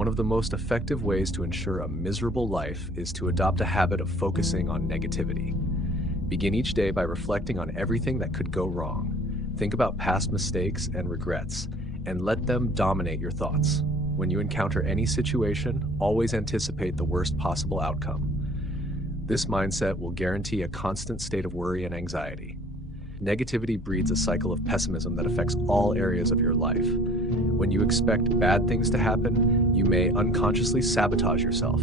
one of the most effective ways to ensure a miserable life is to adopt a habit of focusing on negativity. Begin each day by reflecting on everything that could go wrong. Think about past mistakes and regrets, and let them dominate your thoughts. When you encounter any situation, always anticipate the worst possible outcome. This mindset will guarantee a constant state of worry and anxiety. Negativity breeds a cycle of pessimism that affects all areas of your life. When you expect bad things to happen, you may unconsciously sabotage yourself,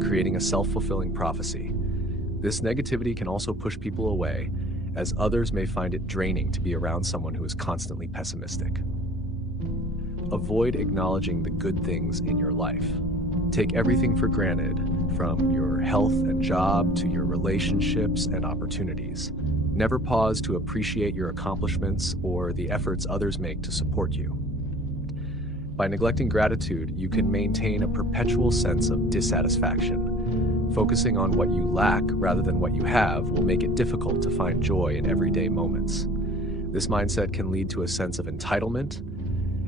creating a self-fulfilling prophecy. This negativity can also push people away, as others may find it draining to be around someone who is constantly pessimistic. Avoid acknowledging the good things in your life. Take everything for granted, from your health and job to your relationships and opportunities. Never pause to appreciate your accomplishments or the efforts others make to support you. By neglecting gratitude, you can maintain a perpetual sense of dissatisfaction. Focusing on what you lack rather than what you have will make it difficult to find joy in everyday moments. This mindset can lead to a sense of entitlement,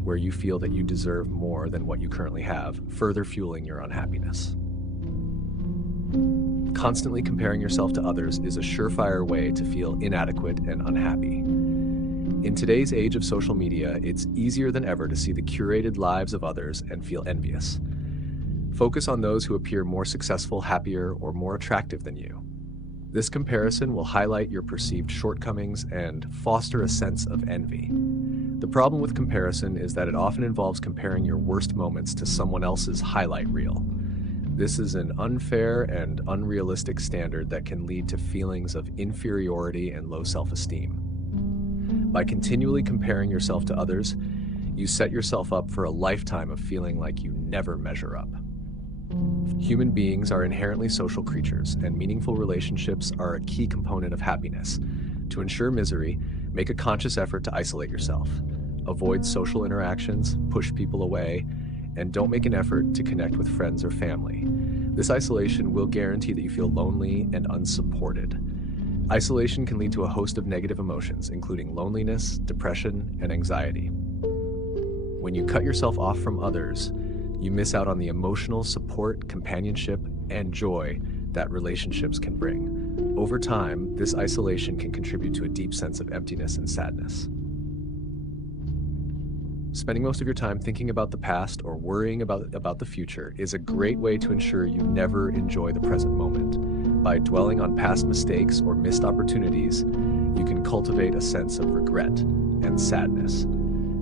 where you feel that you deserve more than what you currently have, further fueling your unhappiness. Constantly comparing yourself to others is a surefire way to feel inadequate and unhappy. In today's age of social media, it's easier than ever to see the curated lives of others and feel envious. Focus on those who appear more successful, happier, or more attractive than you. This comparison will highlight your perceived shortcomings and foster a sense of envy. The problem with comparison is that it often involves comparing your worst moments to someone else's highlight reel. This is an unfair and unrealistic standard that can lead to feelings of inferiority and low self-esteem. By continually comparing yourself to others, you set yourself up for a lifetime of feeling like you never measure up. Human beings are inherently social creatures, and meaningful relationships are a key component of happiness. To ensure misery, make a conscious effort to isolate yourself. Avoid social interactions, push people away, and don't make an effort to connect with friends or family. This isolation will guarantee that you feel lonely and unsupported. Isolation can lead to a host of negative emotions, including loneliness, depression, and anxiety. When you cut yourself off from others, you miss out on the emotional support, companionship, and joy that relationships can bring. Over time, this isolation can contribute to a deep sense of emptiness and sadness. Spending most of your time thinking about the past or worrying about the future is a great way to ensure you never enjoy the present moment. By dwelling on past mistakes or missed opportunities, you can cultivate a sense of regret and sadness.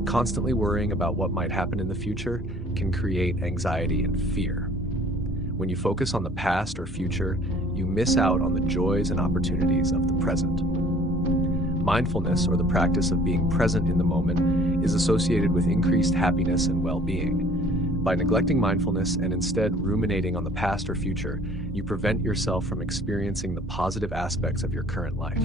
Constantly worrying about what might happen in the future can create anxiety and fear. When you focus on the past or future, you miss out on the joys and opportunities of the present. Mindfulness, or the practice of being present in the moment, is associated with increased happiness and well-being. By neglecting mindfulness and instead ruminating on the past or future, you prevent yourself from experiencing the positive aspects of your current life.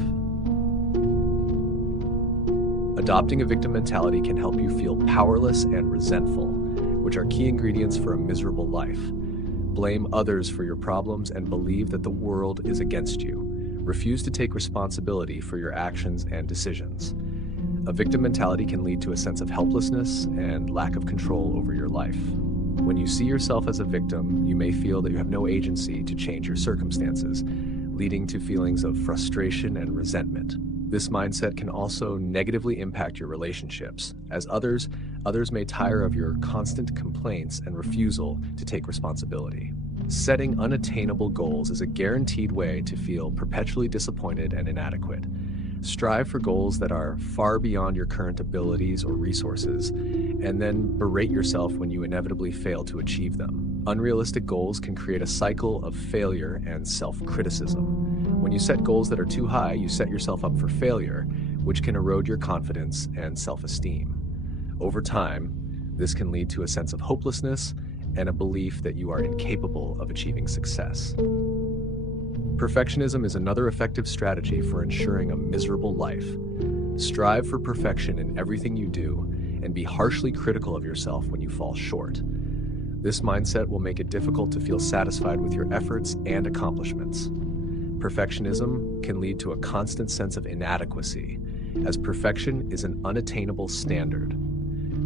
Adopting a victim mentality can help you feel powerless and resentful, which are key ingredients for a miserable life. Blame others for your problems and believe that the world is against you. Refuse to take responsibility for your actions and decisions. A victim mentality can lead to a sense of helplessness and lack of control over your life. When you see yourself as a victim, you may feel that you have no agency to change your circumstances, leading to feelings of frustration and resentment. This mindset can also negatively impact your relationships, as others may tire of your constant complaints and refusal to take responsibility. Setting unattainable goals is a guaranteed way to feel perpetually disappointed and inadequate. Strive for goals that are far beyond your current abilities or resources, and then berate yourself when you inevitably fail to achieve them. Unrealistic goals can create a cycle of failure and self-criticism. When you set goals that are too high, you set yourself up for failure, which can erode your confidence and self-esteem. Over time, this can lead to a sense of hopelessness and a belief that you are incapable of achieving success. Perfectionism is another effective strategy for ensuring a miserable life. Strive for perfection in everything you do and be harshly critical of yourself when you fall short. This mindset will make it difficult to feel satisfied with your efforts and accomplishments. Perfectionism can lead to a constant sense of inadequacy, as perfection is an unattainable standard.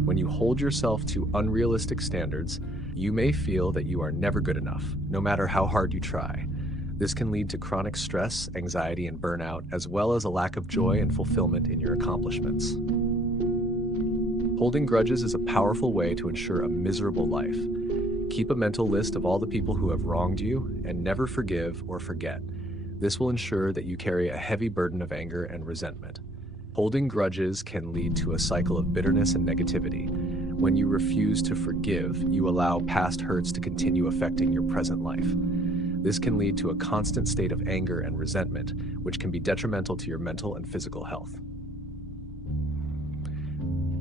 When you hold yourself to unrealistic standards, You may feel that you are never good enough, no matter how hard you try. This can lead to chronic stress, anxiety, and burnout, as well as a lack of joy and fulfillment in your accomplishments. Holding grudges is a powerful way to ensure a miserable life. Keep a mental list of all the people who have wronged you and never forgive or forget. This will ensure that you carry a heavy burden of anger and resentment. Holding grudges can lead to a cycle of bitterness and negativity. When you refuse to forgive, you allow past hurts to continue affecting your present life. This can lead to a constant state of anger and resentment, which can be detrimental to your mental and physical health.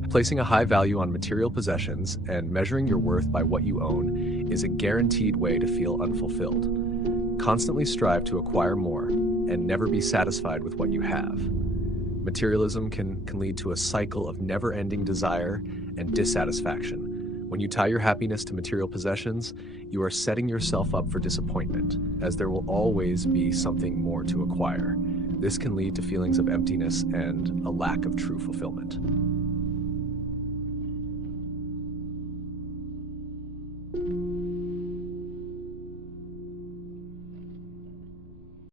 Placing a high value on material possessions and measuring your worth by what you own is a guaranteed way to feel unfulfilled. Constantly strive to acquire more and never be satisfied with what you have. Materialism can lead to a cycle of never-ending desire and dissatisfaction. When you tie your happiness to material possessions, you are setting yourself up for disappointment, as there will always be something more to acquire. This can lead to feelings of emptiness and a lack of true fulfillment.